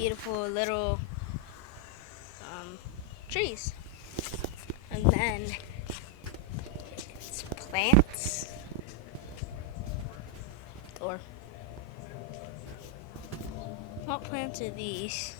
beautiful little trees. And then it's plants, or what plants are these?